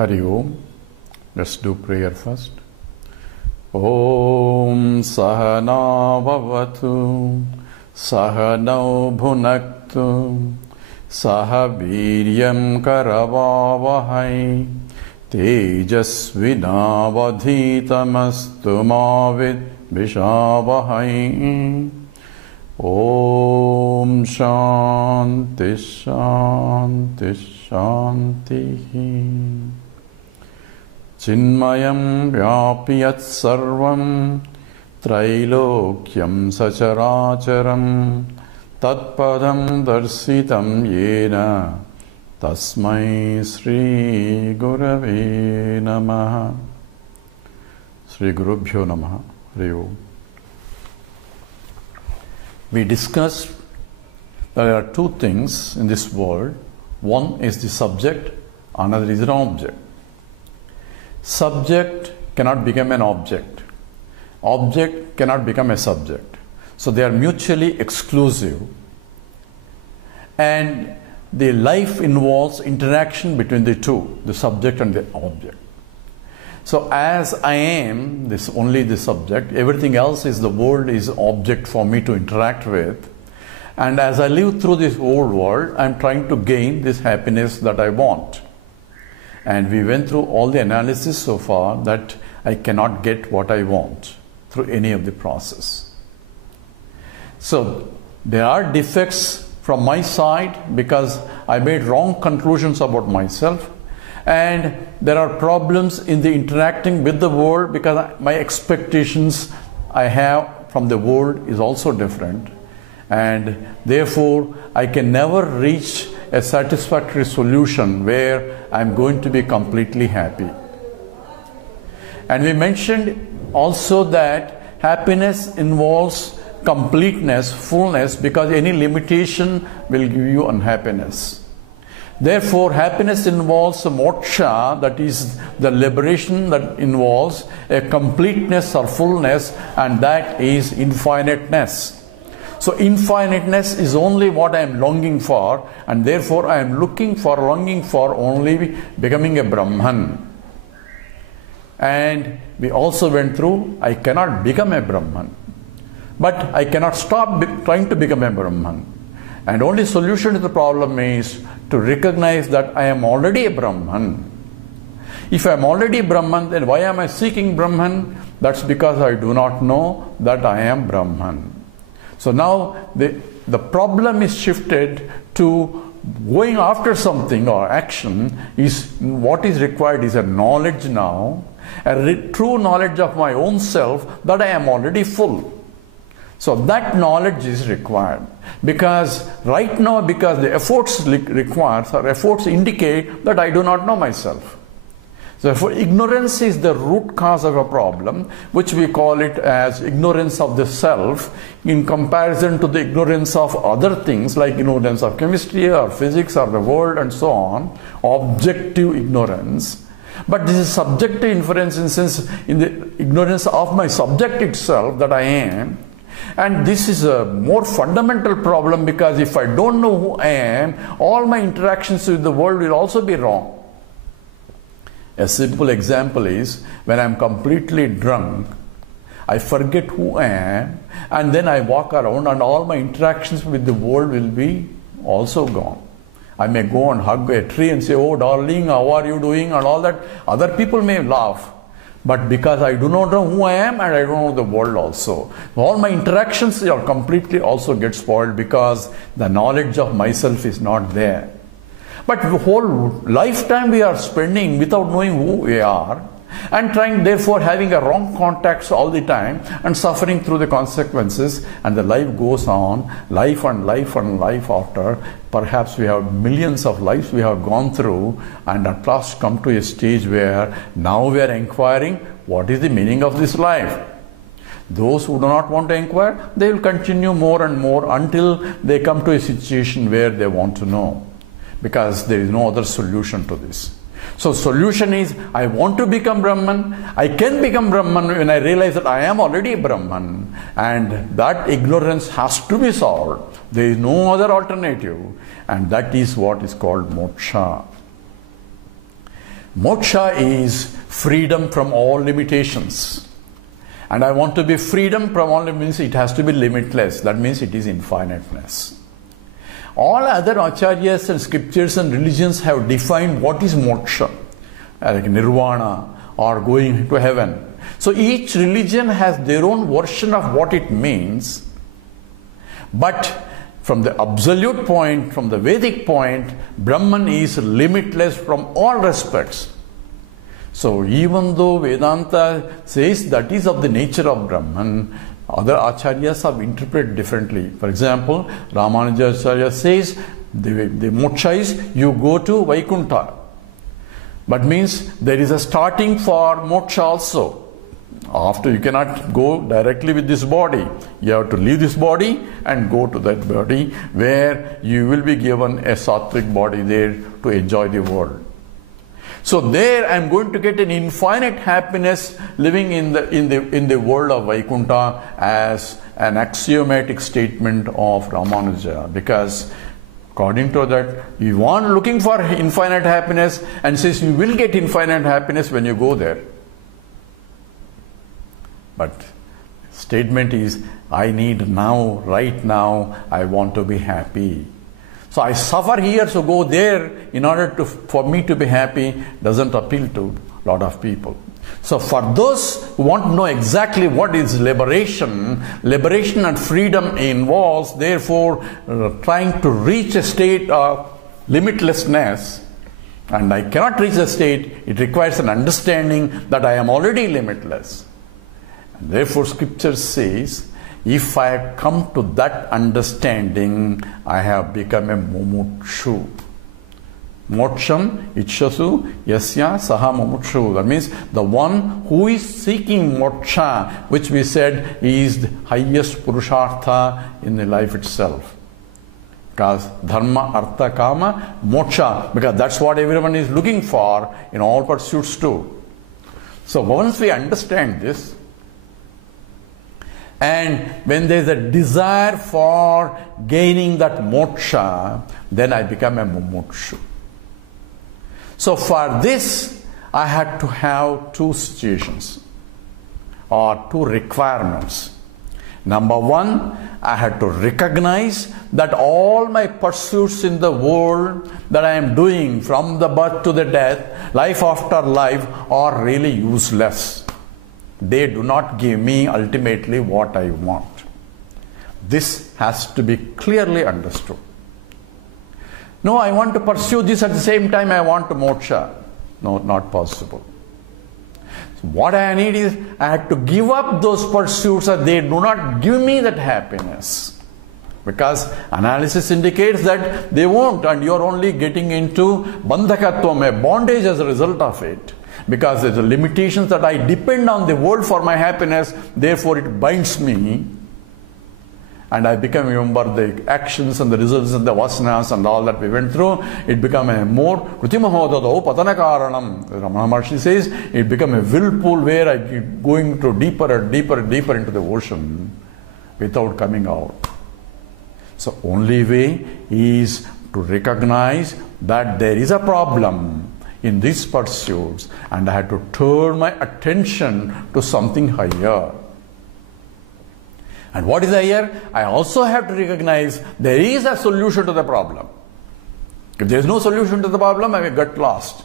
Hari Om. Let's do prayer first. Om Sahana Bhavatu Sahanau Bhunaktu Sahaviryam Karavavahai Tejasvinavadhitamastu mavid vishavahai. Om Shanti Shanti Shanti. Chinmayam vyapiyat sarvam trailokyam sacharacharam tatpadam darsitam yena tasmai Sri Gurave Namaha. Sri Gurubhyo Namaha. Hari Om. We discussed that there are two things in this world. One is the subject, another is an object. Subject cannot become an object. Object cannot become a subject. So they are mutually exclusive. And the life involves interaction between the two, the subject and the object. So as I am only the subject, everything else is the world is object for me to interact with. And as I live through this whole world, I am trying to gain this happiness that I want. And we went through all the analysis so far that I cannot get what I want through any of the process. So there are defects from my side because I made wrong conclusions about myself. And there are problems in the interacting with the world because my expectations I have from the world is also different. And therefore, I can never reach a satisfactory solution where I'm going to be completely happy. And we mentioned also that happiness involves completeness, fullness, because any limitation will give you unhappiness. Therefore, happiness involves a moksha, that is the liberation that involves a completeness or fullness, and that is infiniteness. So infiniteness is only what I am longing for, and therefore I am longing for only becoming a Brahman. And we also went through, I cannot become a Brahman, but I cannot stop trying to become a Brahman. And only solution to the problem is to recognize that I am already a Brahman. If I am already Brahman, then why am I seeking Brahman? That's because I do not know that I am Brahman. So now the problem is shifted to going after something or action. Is what is required is a knowledge now, a true knowledge of my own self that I am already full. So that knowledge is required, because right now, because the efforts required or efforts indicate that I do not know myself. Therefore, ignorance is the root cause of a problem, which we call it as ignorance of the self in comparison to the ignorance of other things like ignorance of chemistry or physics or the world and so on, objective ignorance. But this is subjective inference in the ignorance of my subject itself that I am. And this is a more fundamental problem, because if I don't know who I am, all my interactions with the world will also be wrong. A simple example is when I am completely drunk, I forget who I am, and then I walk around and all my interactions with the world will be also gone. I may go and hug a tree and say, "Oh darling, how are you doing?" and all that. Other people may laugh. But because I do not know who I am and I don't know the world also, all my interactions are completely also get spoiled because the knowledge of myself is not there. But the whole lifetime we are spending without knowing who we are, and trying, therefore having a wrong contacts all the time and suffering through the consequences, and the life goes on, life and life and life after. Perhaps we have millions of lives we have gone through, and at last come to a stage where now we are inquiring, what is the meaning of this life? Those who do not want to inquire, they will continue more and more until they come to a situation where they want to know, because there is no other solution to this. So solution is, I want to become Brahman. I can become Brahman when I realize that I am already Brahman, and that ignorance has to be solved. There is no other alternative, and that is what is called moksha. Moksha is freedom from all limitations. And I want to be freedom from all means it has to be limitless. That means it is infiniteness. All other acharyas and scriptures and religions have defined what is moksha, like nirvana or going to heaven. So each religion has their own version of what it means. But from the absolute point, from the Vedic point, Brahman is limitless from all respects. So even though Vedanta says that is of the nature of Brahman, other acharyas have interpreted differently. For example, Ramanuja Acharya says the moksha is you go to Vaikuntha. But means there is a starting for moksha also. After you cannot go directly with this body. You have to leave this body and go to that body where you will be given a sattvic body there to enjoy the world. So there I am going to get an infinite happiness living in the world of Vaikuntha as an axiomatic statement of Ramanuja, because according to that you are looking for infinite happiness and says you will get infinite happiness when you go there. But statement is I need now, right now, I want to be happy. So I suffer here, so go there in order for me to be happy doesn't appeal to a lot of people. So for those who want to know exactly what is liberation, liberation and freedom involves therefore trying to reach a state of limitlessness, and I cannot reach a state, it requires an understanding that I am already limitless. And therefore scripture says, if I have come to that understanding, I have become a mumukshu. Moksham ichhasu yasya saha mumukshu. That means the one who is seeking moksha, which we said is the highest purushartha in the life itself. Because dharma, artha, kama, moksha, because that's what everyone is looking for in all pursuits too. So once we understand this, and when there is a desire for gaining that moksha, then I become a mumukshu. So for this, I had to have two situations or two requirements. Number one, I had to recognize that all my pursuits in the world that I am doing from the birth to the death, life after life, are really useless. They do not give me ultimately what I want. This has to be clearly understood. No, I want to pursue this at the same time I want to moksha. No, not possible. So what I need is I have to give up those pursuits that they do not give me that happiness. Because analysis indicates that they won't, and you are only getting into bandhakatvam, a bondage as a result of it. Because there are limitations that I depend on the world for my happiness, therefore it binds me. And I become, remember, the actions and the results and the vasanas and all that we went through, it become a more krutimahodado patanakaranam. Ramana Maharshi says, it become a whirlpool where I keep going to deeper and deeper and deeper into the ocean without coming out. So only way is to recognize that there is a problem in these pursuits, and I had to turn my attention to something higher. And what is higher? I also have to recognize there is a solution to the problem. If there is no solution to the problem, I will get lost.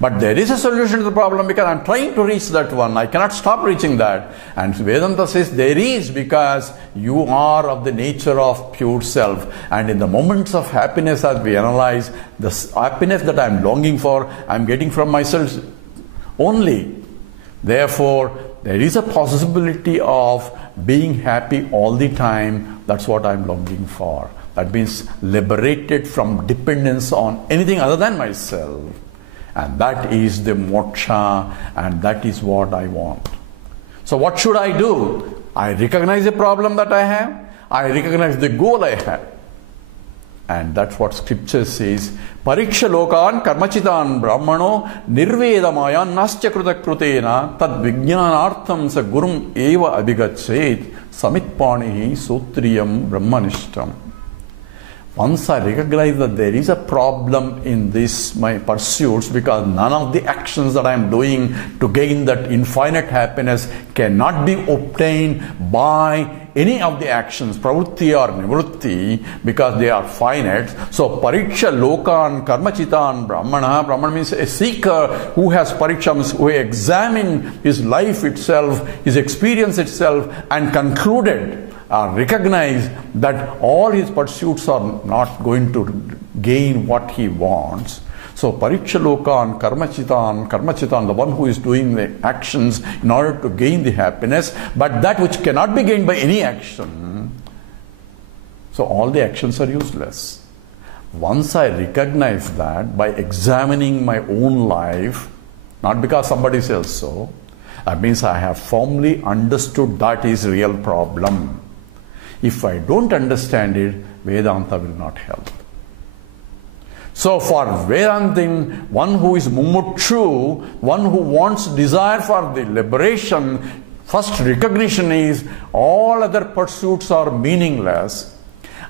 But there is a solution to the problem because I am trying to reach that one. I cannot stop reaching that. And Vedanta says there is, because you are of the nature of pure self. And in the moments of happiness, as we analyze, the happiness that I am longing for, I am getting from myself only. Therefore, there is a possibility of being happy all the time. That's what I am longing for. That means liberated from dependence on anything other than myself. And that is the moksha, and that is what I want. So what should I do? I recognize the problem that I have. I recognize the goal I have. And that's what scripture says. Pariksha lokan karmachitan brahmano nirvedamayan nasya krutakrutena tad vijnanartham sa gurum eva abhigachet samitpanihi sotriyam brahmanishtam. Once I recognize that there is a problem in this, my pursuits, because none of the actions that I am doing to gain that infinite happiness cannot be obtained by any of the actions, pravritti or nivritti, because they are finite. So, pariksha lokan karmachitan brahmana. Brahmana means a seeker who has parikshams, who examined his life itself, his experience itself, and concluded, recognize that all his pursuits are not going to gain what he wants. So pariksha lokan karmachitan, the one who is doing the actions in order to gain the happiness, but that which cannot be gained by any action. So all the actions are useless. Once I recognize that by examining my own life, not because somebody says so, that means I have firmly understood that is real problem. If I don't understand it, Vedanta will not help. So for Vedantin, one who is mumukshu, one who wants desire for the liberation, first recognition is all other pursuits are meaningless.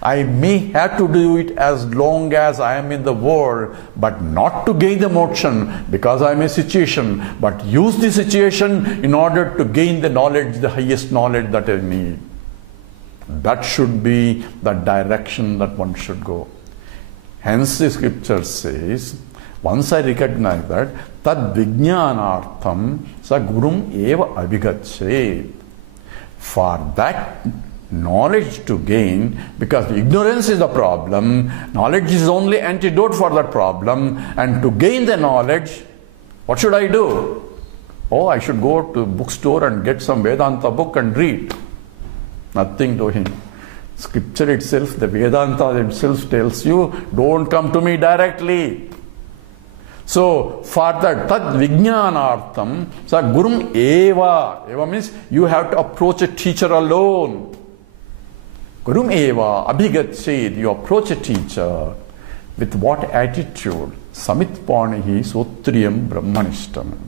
I may have to do it as long as I am in the world, but not to gain the moksha because I am in a situation, but use the situation in order to gain the knowledge, the highest knowledge that I need. That should be the direction that one should go. Hence the scripture says, once I recognize that, tad vijnanartham sa gurum eva abhigachet. For that knowledge to gain, because ignorance is the problem, knowledge is only antidote for that problem, and to gain the knowledge, what should I do? Oh, I should go to bookstore and get some Vedanta book and read. Nothing doing. Scripture itself, the Vedanta itself tells you, don't come to me directly. So, for that, tad vijnanartham, sa gurum eva. Eva means you have to approach a teacher alone. Gurum eva, abhigachet, you approach a teacher. With what attitude? Samitpanihi sotriyam brahmanishtam.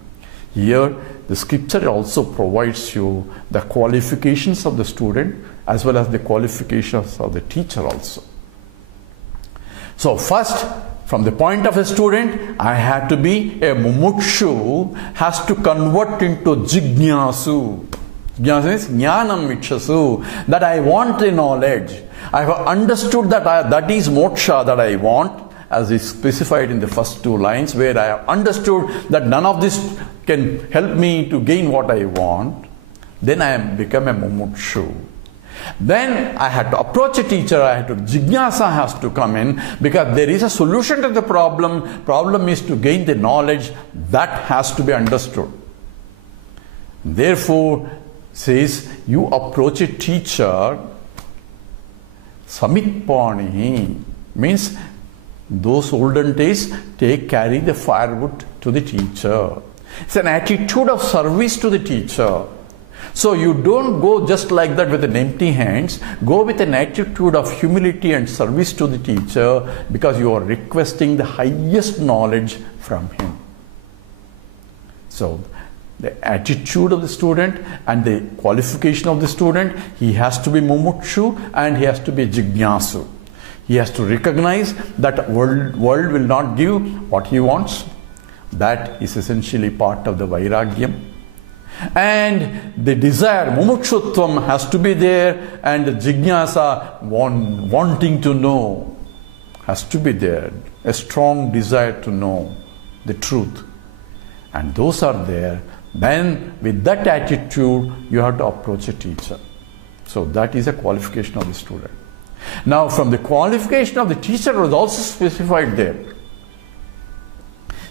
Here, the scripture also provides you the qualifications of the student as well as the qualifications of the teacher also. So first, from the point of a student, I have to be a mumukshu, has to convert into jignasu. Jnana means jnanam vikshasu, that I want the knowledge. I have understood that that is moksha that I want, as is specified in the first two lines, where I have understood that none of this can help me to gain what I want. Then I become a mumukshu. Then I had to approach a teacher, jignasa has to come in, because there is a solution to the problem. Problem is to gain the knowledge that has to be understood. Therefore, says you approach a teacher, samitpanihi, means those olden days carry the firewood to the teacher. It's an attitude of service to the teacher. So you don't go just like that with an empty hands. Go with an attitude of humility and service to the teacher, because you are requesting the highest knowledge from him. So the attitude of the student and the qualification of the student, he has to be mumukshu and he has to be jignasu. He has to recognize that world will not give what he wants. That is essentially part of the vairagyam. And the desire, mumukshutvam, has to be there, and the jignasa, wanting to know, has to be there. A strong desire to know the truth. And those are there. Then with that attitude, you have to approach a teacher. So that is a qualification of the student. Now from the qualification of the teacher was also specified there.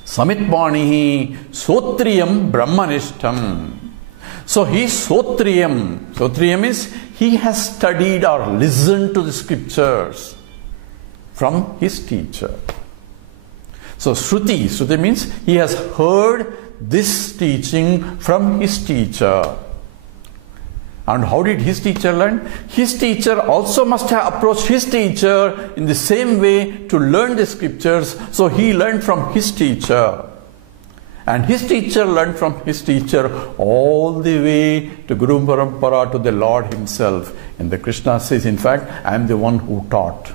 Samitpanihi sotriyam brahmanishtam. So he is sotriyam. Sotriyam is he has studied or listened to the scriptures from his teacher. So Shruti means he has heard this teaching from his teacher. And how did his teacher learn? His teacher also must have approached his teacher in the same way to learn the scriptures. So he learned from his teacher. And his teacher learned from his teacher all the way to Guru Parampara, to the Lord himself. And the Krishna says, in fact, I am the one who taught.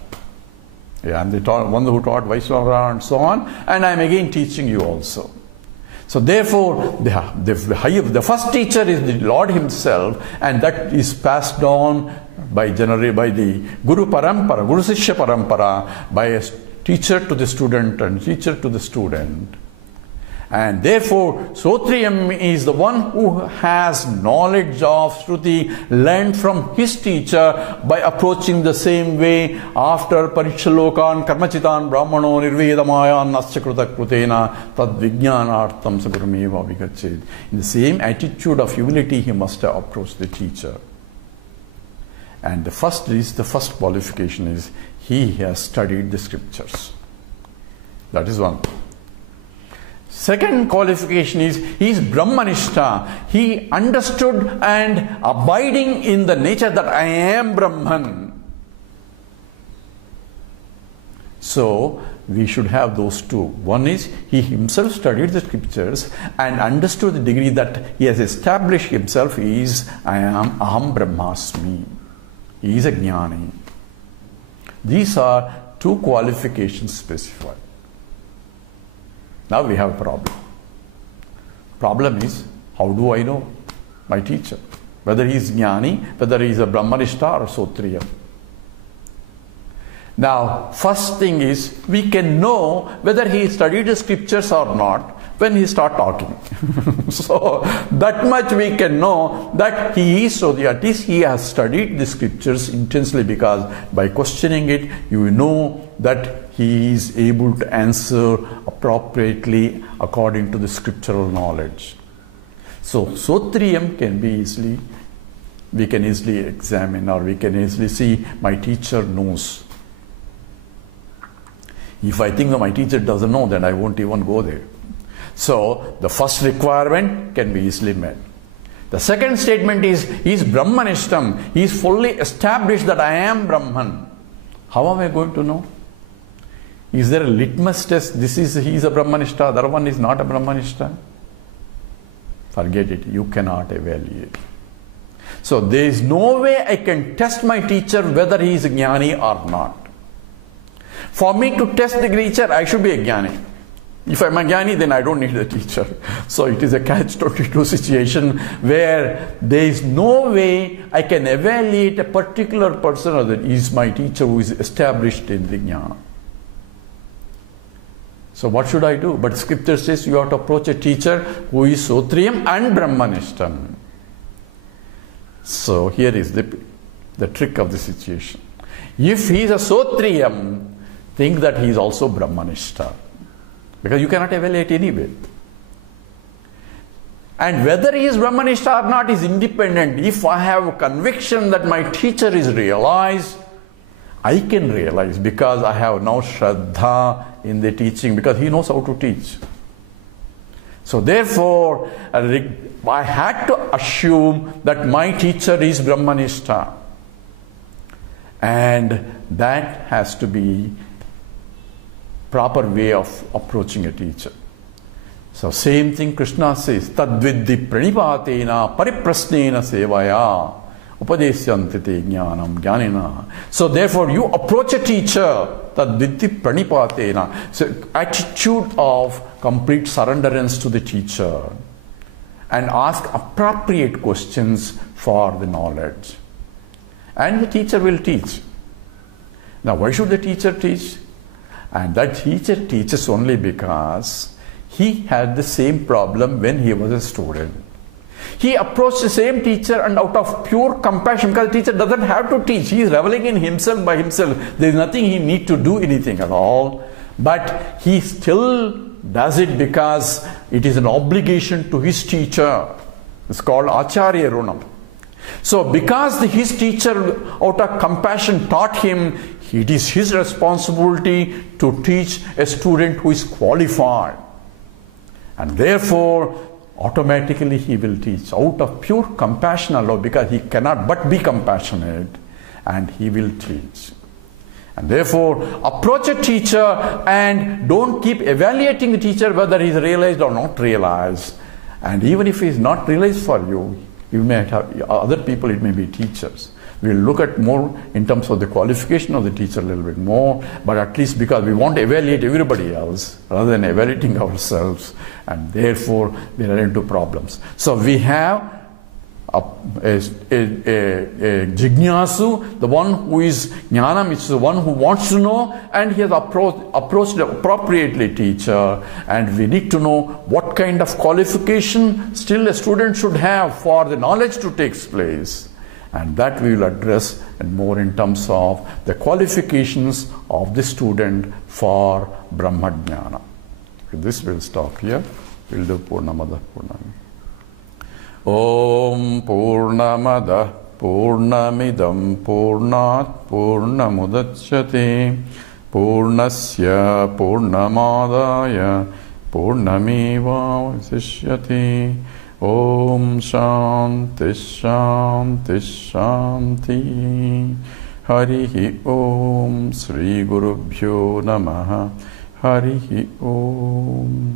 Yeah, I'm the one who taught Vaishnava and so on, and I'm again teaching you also. So therefore, the first teacher is the Lord Himself, and that is passed on by the Guru Parampara, Guru Sishya Parampara, by a teacher to the student and teacher to the student. And therefore, Sotriyam is the one who has knowledge of Shruti learned from his teacher by approaching the same way after Parikshalokan Karmachitan Brahmano Nirvedamayan Naschakruta Krutena Tad Vijnanartham Sagurumeva Vigached. In the same attitude of humility, he must have approached the teacher. And the first qualification is he has studied the scriptures. That is one. Second qualification is he is Brahmanishta. He understood and abiding in the nature that I am Brahman. So we should have those two. One is he himself studied the scriptures and understood the degree that he has established himself is Aham Brahmasmi. He is a Jnani. These are two qualifications specified. Now we have a problem. Problem is, how do I know my teacher? Whether he is Jnani, whether he is a Brahmanishta or Sotriya. Now, first thing is, we can know whether he studied the scriptures or not when he starts talking. So, that much we can know that he is Sotriya. At least he has studied the scriptures intensely, because by questioning it, you know that he is able to answer appropriately according to the scriptural knowledge. So, Sotriyam can be we can easily examine, or we can easily see my teacher knows. If I think that my teacher doesn't know, then I won't even go there. So, the first requirement can be easily met. The second statement is, he is Brahmanishtam. He is fully established that I am Brahman. How am I going to know? Is there a litmus test? He is a Brahmanishta, the other one is not a Brahmanishta? Forget it, you cannot evaluate. So, there is no way I can test my teacher whether he is a Jnani or not. For me to test the teacher, I should be a Jnani. If I'm a Jnani, then I don't need a teacher. So it is a catch-22 situation where there is no way I can evaluate a particular person, or that is my teacher who is established in the Jnana. So what should I do? But scripture says you have to approach a teacher who is Sotriyam and Brahmanishtam. So here is the trick of the situation. If he is a Sotriyam, think that he is also Brahmanishta. Because you cannot evaluate anyway. And whether he is Brahmanishta or not is independent. If I have a conviction that my teacher is realized, I can realize, because I have now Shraddha in the teaching, because he knows how to teach. So therefore, I had to assume that my teacher is Brahmanishta. And that has to be proper way of approaching a teacher. So same thing Krishna says, Tadvidhi pranipatena pariprasnena sevaya upadesyanti te jnanam jnanina. So therefore you approach a teacher, Tadvidhi pranipatena. So attitude of complete surrenderance to the teacher, and ask appropriate questions for the knowledge. And the teacher will teach. Now why should the teacher teach? And that teacher teaches only because he had the same problem when he was a student. He approached the same teacher, and out of pure compassion, because the teacher doesn't have to teach, he is reveling in himself by himself. There is nothing he need to do anything at all. But he still does it because it is an obligation to his teacher. It's called Acharya Runam. So because his teacher out of compassion taught him, it is his responsibility to teach a student who is qualified. And therefore, automatically he will teach out of pure compassion alone, because he cannot but be compassionate, and he will teach. And therefore, approach a teacher and don't keep evaluating the teacher whether he is realized or not realized. And even if he is not realized for you, you may have other people, it may be teachers. We'll look at more in terms of the qualification of the teacher a little bit more, but at least because we want to evaluate everybody else rather than evaluating ourselves, and therefore we run into problems. So we have a Jignasu, the one who is Jnanam, which is the one who wants to know, and he has approached appropriately teacher, and we need to know what kind of qualification still a student should have for the knowledge to take place. And that we will address and more in terms of the qualifications of the student for Brahmajnana. With this we'll stop here. We'll do Purnamada Purnami. Om Purnamada Purnamidam Purnat Purnamudachyate Purnasya Purnamadaya Purnameva Vasishyate. Om Shanti Shanti Shanti. Harihi Om Sri Gurubhyo Namaha. Harihi Om.